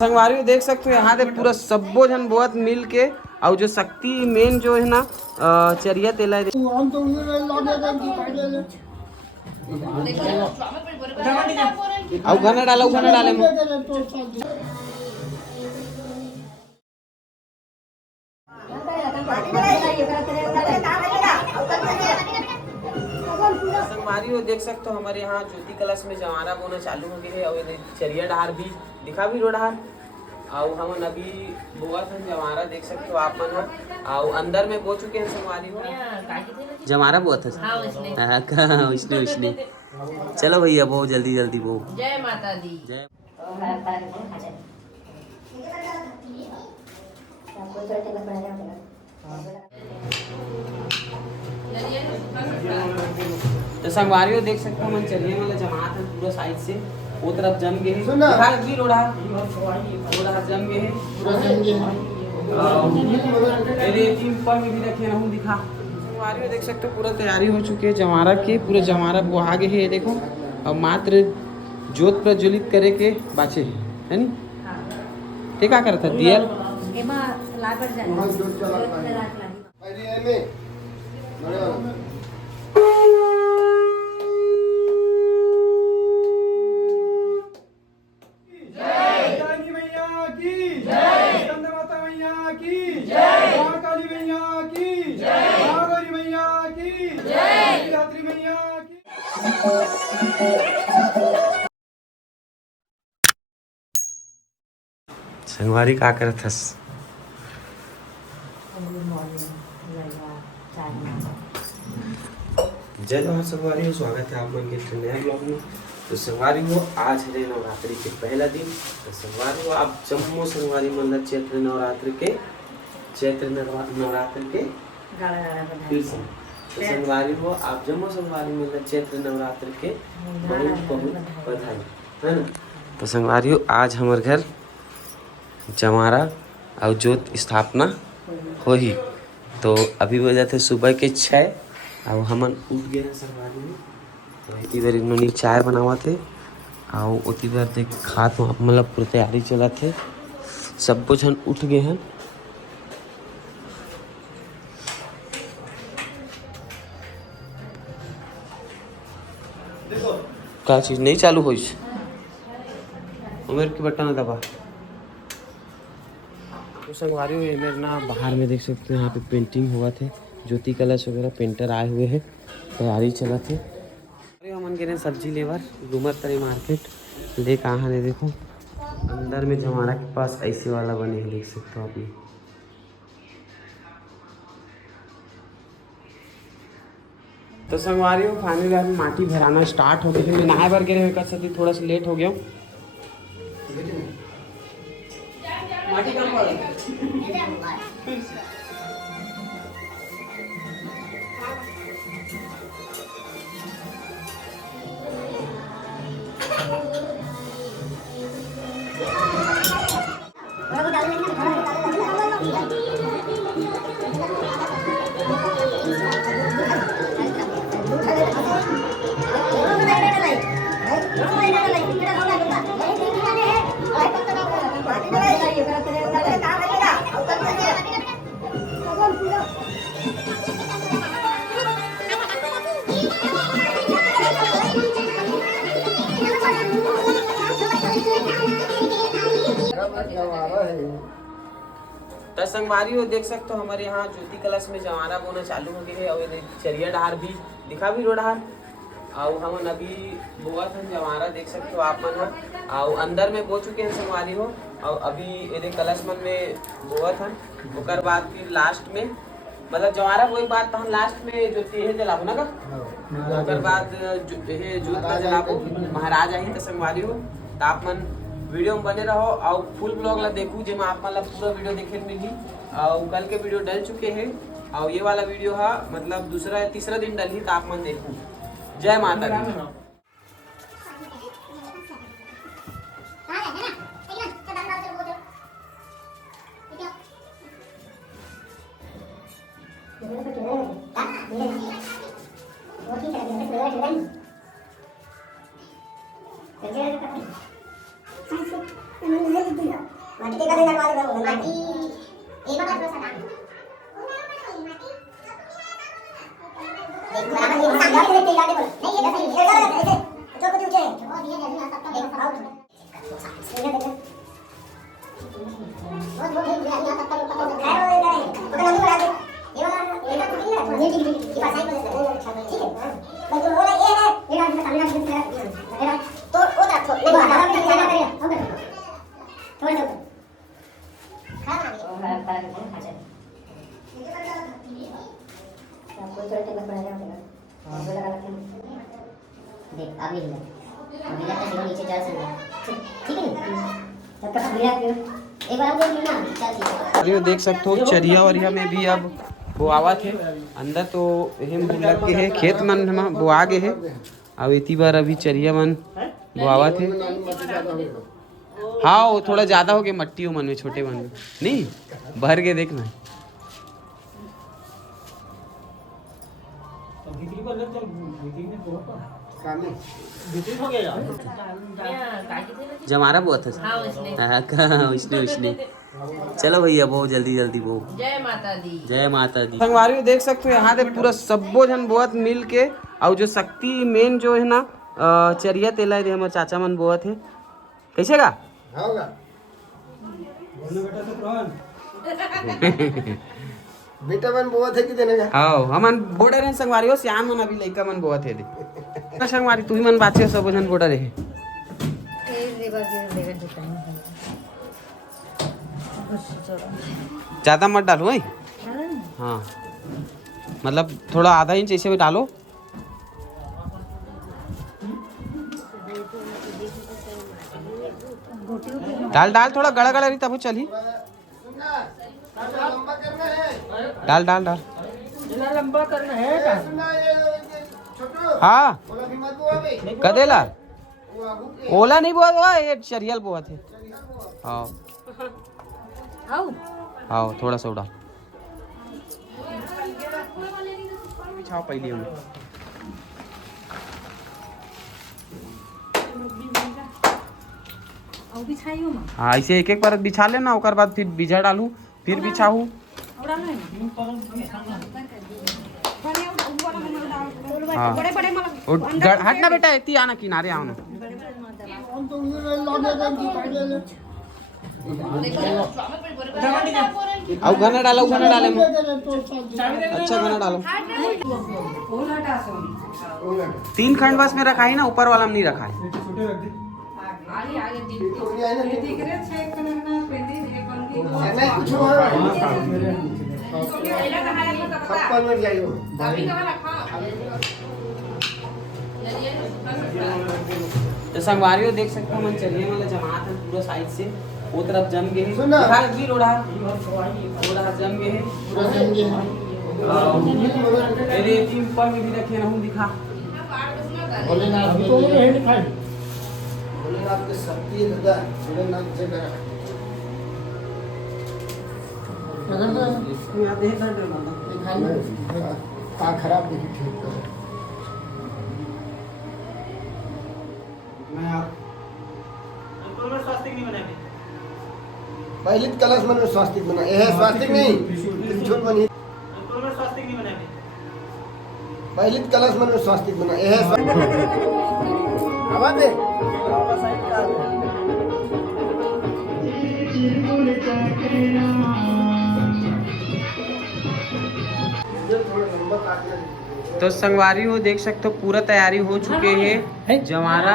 संगवारी देख सकते हो यहाँ पे पूरा सब्बो जन बहुत मिल के और जो शक्ति मेन जो है ना चरिया तेला घना डाले संगवारी हो देख सकते हो हमारे यहाँ ज्योति कलश में जवारा बोना चालू हो गया है और चरिया डहार भी दिखा भी रो डहार और हम अभी बोआ था जवारा देख सकते हो आप मन और अंदर में बो चुके हैं संगवारी हो जवारा बोआ था उसने उसने चलो भैया बहुत जल्दी जल्दी बो। जय माता दी। जय तो संगवारी देख सकते हो मन चलिए वाला जमात है पूरा साइड से वो तरफ जम गए हैं भी रोड़ा जम गए हैं मेरे टीम पर में भी रखे रहूं दिखा संगवारी देख सकते हो पूरा तैयारी हो चुकी है जमारा के पूरे जमारा वो आगे है देखो और मात्र जोत प्रज्वलित करे के बाचे है नी ठीक है करता दिया संगवारी का करत हस जय जवाहर संगवारी हो स्वागत है आप मन के नए ब्लॉग में। तो संगवारी हो आज है नवरात्रि के पहला दिन। तो संगवारी हो आप जम्मू संगवारी मतलब चैत्र नवरात्र के फिर से तो संगवारी हो आप जम्मू संगवारी मतलब चैत्र नवरात्र के बहुत बहुत बधाई है ना। तो संगवारी हो आज हमारे घर जमारा और जोत स्थापना हो ही। तो अभी वजह थे सुबह के 6 और हमन उठ गए हैं संगवारी में। तो इतनी बार इन्होंने चाय बनावा थे और उतनी बार देख खात मतलब पूरी तैयारी चला थे सब कुछ हम उठ गए हैं। क्या चीज़ नहीं चालू हो उमेर के बटन दबा। तो संगवारी हुए मेरे ना बाहर में देख सकते हो यहाँ पे पेंटिंग हुआ थे ज्योति कलश वगैरह पेंटर आए हुए हैं तैयारी चला थे। अरे हमन गए सब्जी लेवर घूमर तरे मार्केट ले कहाँ ने देखो अंदर में जमारा के पास ऐसे वाला बने हैं देख सकते हो आप। तो संगवारी हो फाइनली अभी माटी भराना स्टार्ट हो गई थी। मैं नहाए भर गिरे कर सकती थोड़ा सा लेट हो गया माटी कम पड़ तो संगवारी हो देख सकते हो हमारे यहाँ ज्योति कलश में जवारा बोना चालू हो गया है और चरिया डहार भी दिखा भी रो डहार और हम अभी बोआ था जवारा देख सकते हो आप मन और अंदर में बो चुके हैं संगवारी हो और अभी ये कलश मन में बोआ था ओकर बाद फिर लास्ट में मतलब जवारा वही बात तो लास्ट में ज्योति है जलाबो ना का ओकर बाद जोत जलाबो महाराज आई तो संगवारी हो तो आप मन वीडियो में बने रहो और फुल ब्लॉग ला देखू जिसमें आप मतलब पूरा वीडियो देखे मिली और कल के वीडियो डल चुके हैं और ये वाला वीडियो है मतलब दूसरा तीसरा दिन डल ही तो आप मन देखू। जय माता दी। Sanki önüne gidiyor. ये देख सकते हो चरिया वरिया में भी अब बोआवा थे अंदर तो हम लग गए है खेत मन में बोआ गए है अब इतनी बार अभी चरिया मन बोआवा थे। हाँ वो थोड़ा ज्यादा हो गया मट्टी मन में छोटे मन में नहीं भर के देखना जमारा बहुत है उसने चलो भैया बहुत जल्दी जल्दी वो जय माता दी जय माता दी। संगवारी देख सकते हो यहाँ पे पूरा सबो जन बहुत मिल के और जो शक्ति मेन जो है ना चरिया तेला है हमारे चाचा मन बोत है कैसे का बेटा मन बोआ थे कि देने का हां हमन बॉर्डर है संगवारी हो श्याम मन अभी लइका मन बोआ थे दे संगवारी तू ही मन बात है सब जन बॉर्डर है ज्यादा मत डालो भाई हाँ मतलब थोड़ा आधा इंच ऐसे भी डालो डाल डाल थोड़ा गड़ा गड़ा रही तब चली डाल डाल डाल लंबा करना है हाँ कदेला ओला नहीं बोआ हुआ ये चरियल बोआ थे हाँ आओ थोड़ा सा उड़ा बिछाओ पहले हमें हाँ ऐसे एक एक बार बिछा लेना ओकर बाद फिर बीजा डालू फिर बिछाऊ हाँ हटना बेटा इतनी आना किनारे आओ ना अब घना डालो अच्छा घना डालो 3 खंड बस में रखा है ना ऊपर वाला में नहीं रखा है तो संगवारियों देख सकते हो मन चलिए मतलब जमात है पूरा साइड से वो तरफ जम गए हैं भी रोड़ा जम गए हैं मेरे टीम पर में भी रखे रहूं दिखा भोलेनाथ के शक्ति है दादा भोलेनाथ से करा का खराब देखी ठीक कर मैं आप में स्वास्तिक नहीं बनाए पहले कलश मन में स्वास्तिक बना यह स्वास्तिक नहीं त्रिशूल बनी में स्वास्तिक नहीं बनाए पहले कलश मन में स्वास्तिक बना यह हवा दे तो संगवारी हो देख सकते हो पूरा तैयारी हो चुके हैं जमारा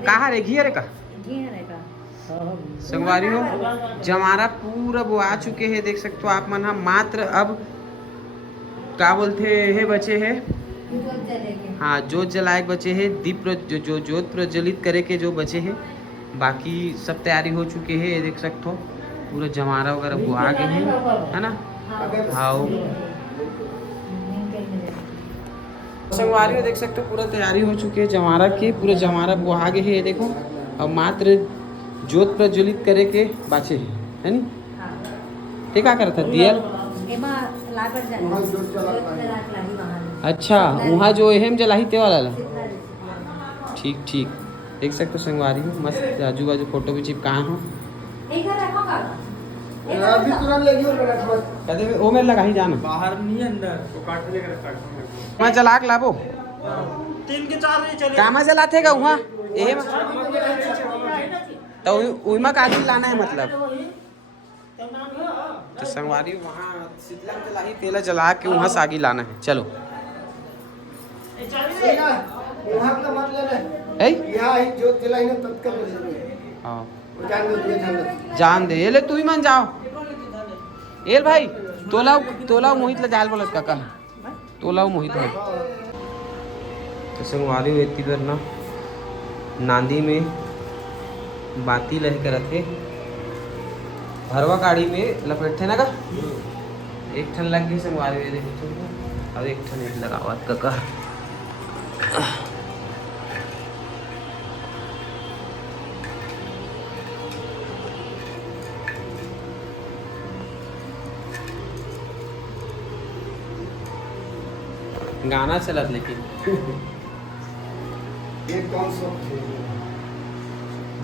कहाँ रे घिया रे का संगवारी हो जमारा पूरा वो आ चुके हैं देख सकते हो आप मन हम मात्र अब क्या बोलते हैं बचे हैं हाँ जोत जलाए बचे हैं दीप जो जोत प्रज्वलित करे के जो बचे हैं बाकी सब तैयारी हो चुके हैं देख सकते हो पूरा जमारा वगैरह वो आ गए हैं है ना हाँ संगवारी देख सकते हो पूरा तैयारी हो चुकी है जमारा की पूरा जमारा वो आगे है देखो अब मात्र जोत प्रज्वलित करे के बाचे है नी ठीक है करता दिया अच्छा वहाँ जो एहम जलाही ते वाला ठीक ठीक देख सकते हो संगवारी हो मस्त आजू बाजू फोटो भी चिपकाए हो अभी तुरंत लेगी और मेरा खबर कहते वो में लगा ही जाना बाहर नहीं है अंदर वो काट लेकर रखा मैं चला के लाबो 3 के 4 नहीं चले कामा चलाते का वहाँ एहे तो उइमा काफी लाना है मतलब तो संगवारी वहाँ शीतला में चला ही तेला जला के वहाँ सागी लाना है चलो वहाँ का मत लेना है यहाँ ही जो जलाई ना तत्काल हाँ वो जान दो जान दे ये तू ही मान जाओ एल भाई तोलाव मोहित ला जाल बोलत काका तोलाव मोहित भाई तो संगवारी हुई इतनी देर ना नांदी में बाती लह कर रखे हरवा गाड़ी में लपेटते ना का एक ठन लग गई संगवारी हुई देखो अब एक ठन लगावत काका गाना चलत लेकिन ये कौन सा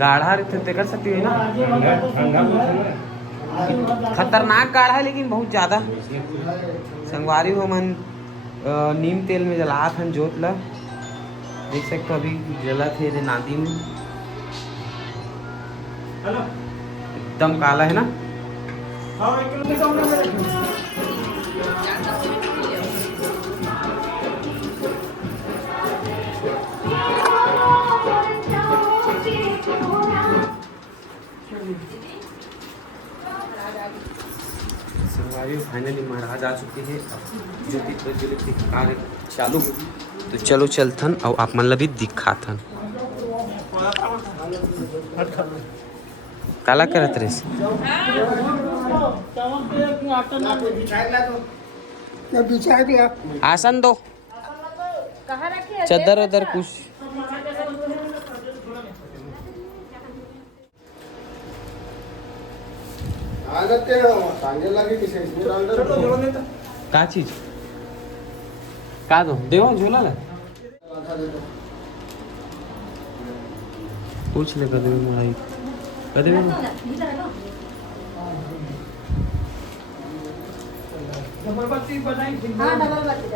गाढ़ा रहते कर सकती है ना खतरनाक गाढ़ा है लेकिन बहुत ज़्यादा संगवारी हो मन नीम तेल में जलात हन जोत ला देख सकते हो अभी जला थे नादी में एकदम काला है ना फाइनली महाराज आ चुके हैं ज्योति प्रज्वलित कार्य चालू तो चलो चलथन और आप मन भी दिखाथन काला करत रे आसन दो चद्दर उधर कुछ का चीज का दो देव झूला ला पूछ ले कदे में मलाई कदे में जबरदस्ती बनाई थी हाँ डबल बात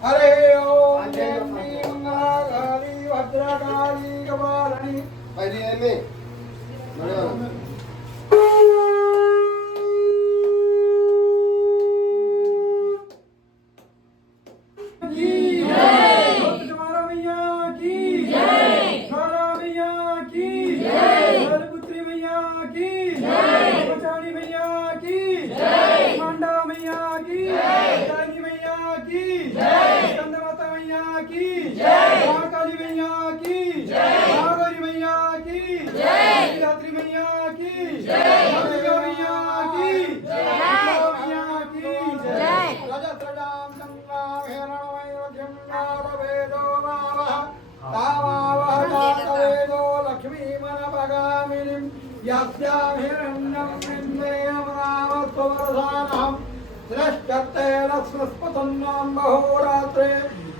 अरे ओम देवी मंगलाकाली भद्रकाली कपालिनी पहली है में बड़े वाला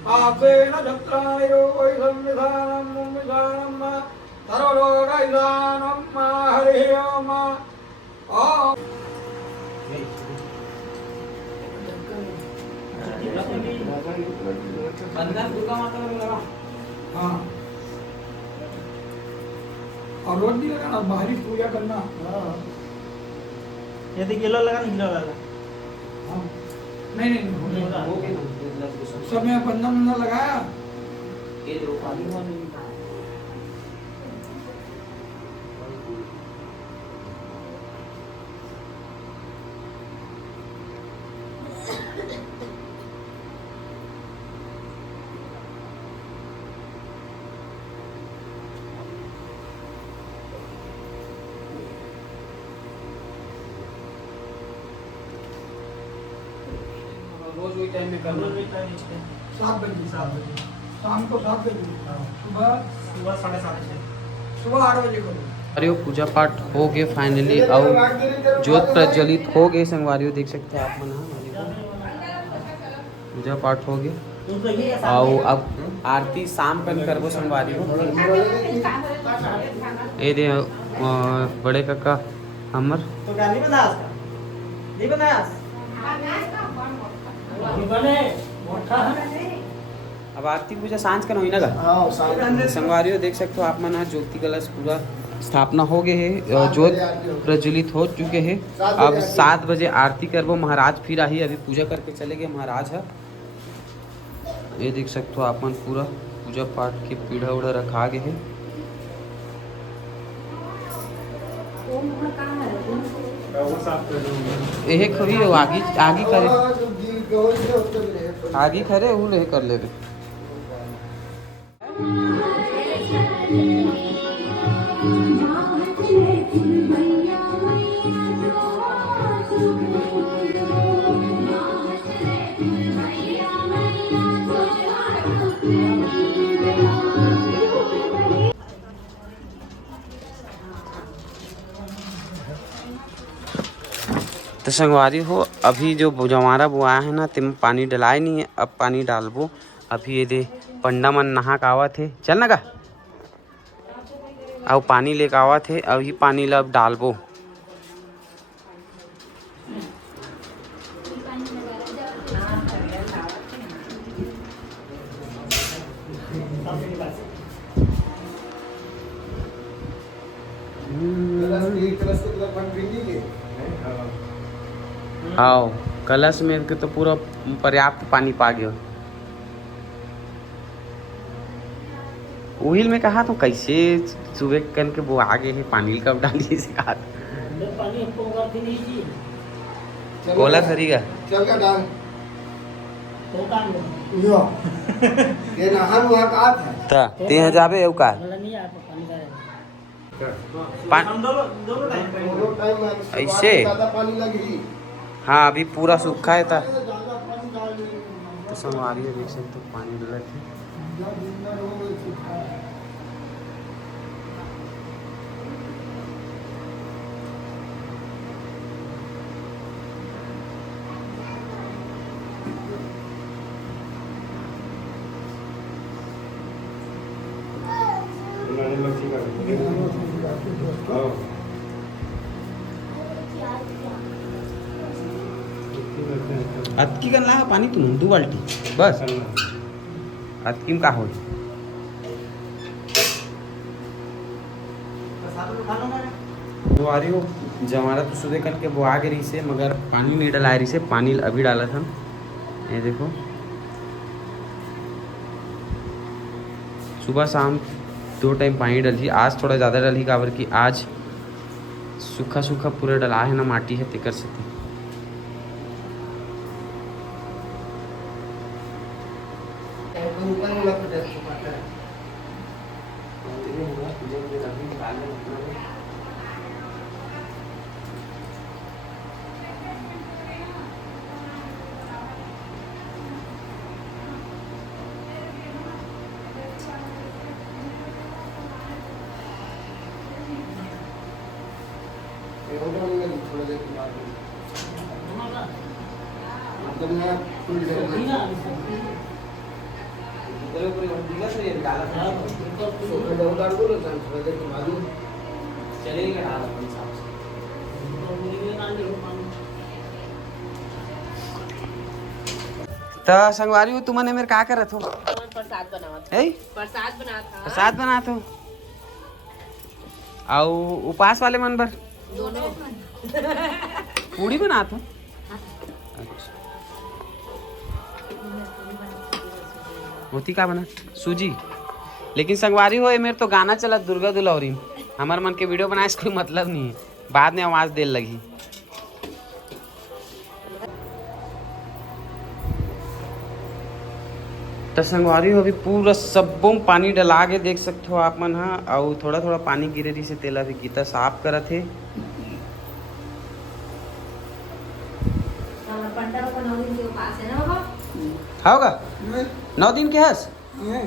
आसेन छत्राणि योगैसंविधानं विधानं सर्वलोकैधानं हरिः ओम ओम अंदर दुर्गा माता में लगा हाँ और रोज नहीं लगाना बाहरी पूजा करना यदि गिलो लगा नहीं गिलो लगा हाँ नहीं नहीं हो गए ना सब में बंधन न लगाया ये दो रोज वही टाइम में करना। 7 बजे शाम को 7 बजे सुबह 7:30 सुबह 8 बजे करो। अरे पूजा पाठ हो गए फाइनली और ज्योत प्रज्वलित हो गए संगवारियों, देख सकते हैं आप मन। पूजा पाठ हो गए और अब आरती शाम कर करबो संगवारियों। ये दे बड़े काका हमर तो गाली बना नहीं बना अब आरती पूजा सांझ कर होई ना गा। हाँ सामने संगवारियों देख सकते हो आप मन, ज्योति कलश पूरा स्थापना हो गए है, ज्योत प्रज्वलित हो चुके हैं। अब 7 बजे आरती करबो। महाराज फिर आई, अभी पूजा करके चले गए महाराज है। ये देख सकते हो आप मन, पूरा पूजा पाठ के पीढ़ा उड़ा रखा गए है। यही खरी हो आगे आगे करे आगे करे वो ले कर लेबे। तो संगवारी हो, अभी जो जवारा बुआया है ना तिम पानी डलाए नहीं है, अब पानी डालबो। अभी ये दे पंडा मन नहा के आवत है, चल ना का अब पानी लेके आवत है, अभी पानी ला अब डालबो। आओ कलश में के तो पूरा पर्याप्त पानी पा गया। उहिल में कहा तो कैसे सुबह कन के वो आगे है पानी कब डालिए से कहा पानी हमको उगाती नहीं थी। बोला खरीगा चल का डाल तो काम यो ये नहा नुहा का था ते जाबे एउ का नहीं आ पानी का हम दोनों टाइम ऐसे? ज्यादा पानी लगी। हाँ अभी पूरा सूखा है था। ज्यादा पानी डाल तो संगवारी है, देख सकते हो पानी डला है। अतकी कन ला पानी तुम 2 बाल्टी बस अतकी में का हो। हो जमारा तो सुबह कल के वो आ गई से, मगर पानी नहीं डला रही से, पानी अभी डाला था। ये देखो सुबह शाम 2 टाइम पानी डली। आज थोड़ा ज़्यादा डली काबर कि आज सूखा सूखा पूरा डला है ना, माटी है तेकर से। तो संगवारी हो तुमने मेरे का करत हो? प्रसाद बनावत है प्रसाद बना था प्रसाद बनात हो और उपास वाले मन बर दोनों पूड़ी बनात हो। अच्छा होती का बना सूजी। लेकिन संगवारी हो ये मेरे तो गाना चला दुर्गा दुलौरी, हमार मन के वीडियो बनाए से कोई मतलब नहीं है, बाद में आवाज देने लगी। तो संगवारी हो अभी पूरा सबों पानी डला के देख सकते हो आप मन। हाँ और थोड़ा थोड़ा पानी गिरे रही से तेला भी गीता साफ करत है। पंडा को 9 दिन के उपास है ना बाबा? होगा 9 दिन के हस। ये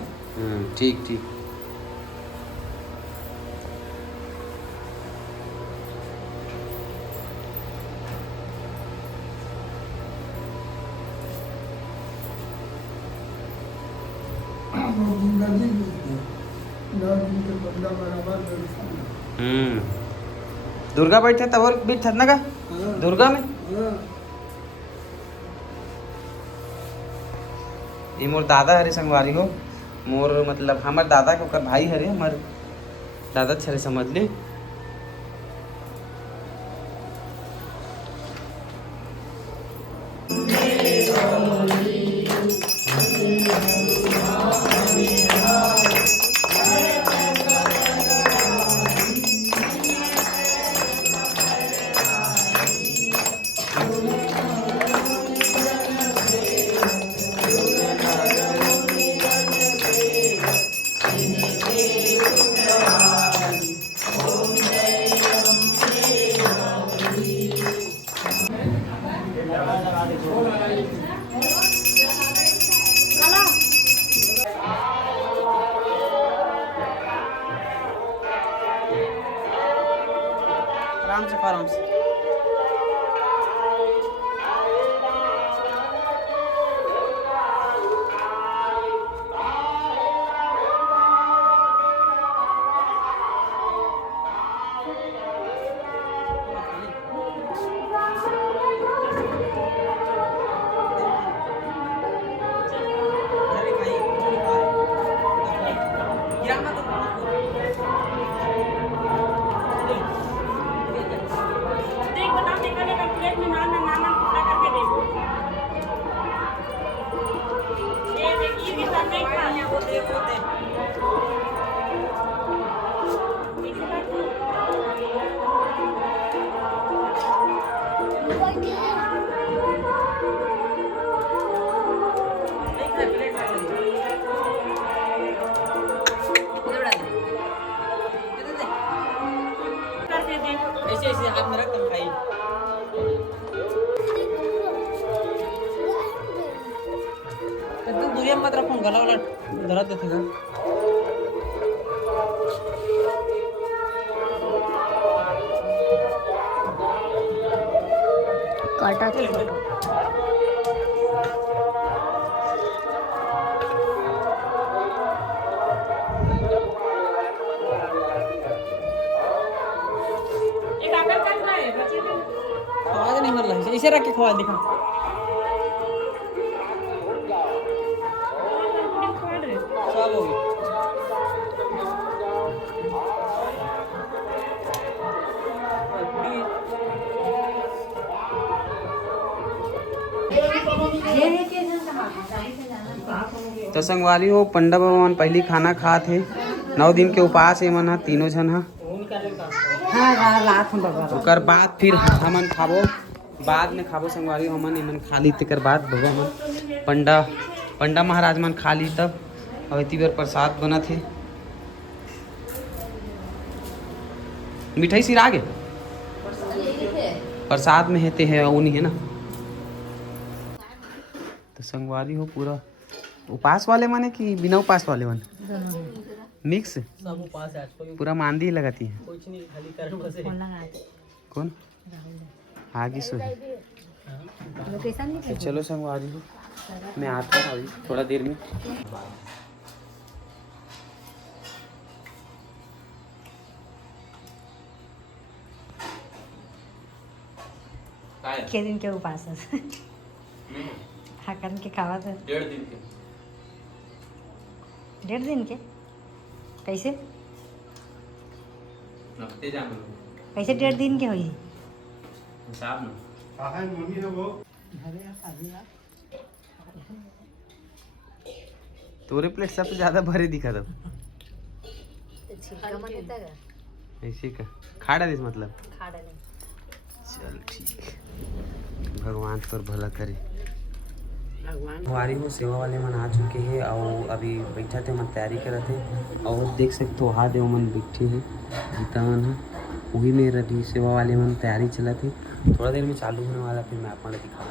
ठीक ठीक। नदी नदी के बंदा बराबर दर्शन। दुर्गा बैठे तब और भी थत ना का दुर्गा में ये मोर दादा हरे संगवारी हो। मोर मतलब हमार दादा के ओकर भाई हरे हमार दादा छरे समझ ले। आराम से आराम से। देख बता निकले का प्लेट में नाना नाना टुकड़ा करके देखो। ये देखिए कि सब नहीं खा लिया वो दे ऐसे ऐसे हाथ में रख तुम खाई। एकदम दूरिया मत रखो गला वाला दर्द देगा। काटा एक आकर काट रहा है बच्चे ने आवाज नहीं मर रहा है, इसे रख के खवा दिखा। सब हो गई। तो संगवाली हो पंडा भगवान पहली खाना खा थे 9 दिन के उपास है मन हा तीनों जन हा। ओकर बाद फिर हमन खाबो बाद में खाबो संगवारी हमन एमन खा ली तेकर बाद भगवान मन पंडा महाराज मन खा ली तब और इतनी बार प्रसाद बना थे। मिठाई सिरा गे प्रसाद में हेते है वो नहीं है ना। तो संगवारी हो पूरा उपास वाले माने कि बिना उपास वाले मन मिक्स सब उपास है आज कोई पूरा मांदी लगाती है। कुछ नहीं खाली करम बसे। कौन आगे सो है। लोकेशन तो चलो संगवारी हो मैं आता हूँ अभी थोड़ा देर में। के दिन के उपास है हाकन के खावा था 1.5 दिन के 1.5 दिन के कैसे नपते जा कैसे 1.5 दिन के हुई हिसाब में तोरे प्लेट सबसे ज्यादा भरे दिखा दो ऐसे का खा डालिस मतलब चल ठीक भगवान पर भला करे। हमारी हो सेवा वाले मन आ चुके हैं और अभी बैठा थे मन तैयारी करत थे और देख सकते हो हा देव मन बैठे हैं गीता मन है वही में रही सेवा वाले मन तैयारी चला थे थोड़ा देर में चालू होने वाला फिर मैं आपको दिखा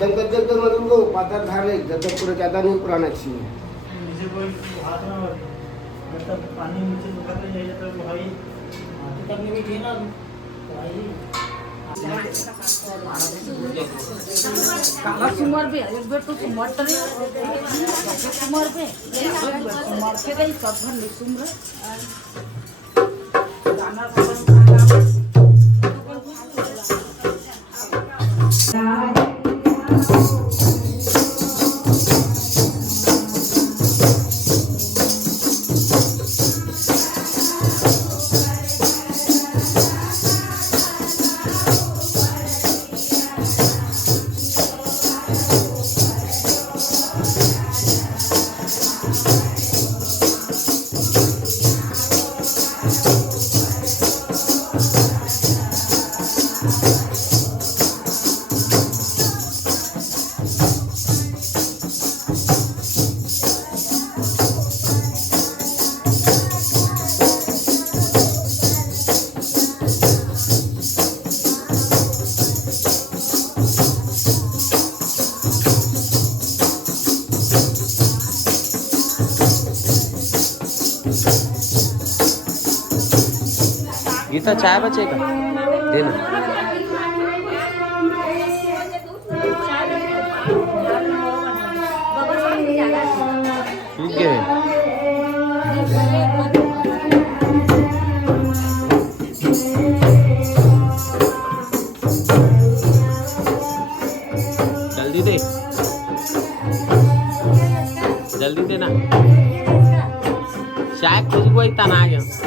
दंगल मधून गो पातर धारले जब पूरे ज्यादा नहीं पुराना चाहिए नीचे कोई हाथ ना लगे मतलब पानी नीचे सुखाते जाइए तो भाई करने भी थी ना भाई काला सुमर पे एक बेर तो सुमर तरे सुमर पे सुमर के गई सब भर ले सुमर गाना गीता चाय बचेगा देना। ठीक है जल्दी दे, जल्दी देना। चाय खुशबू इतना आ गया।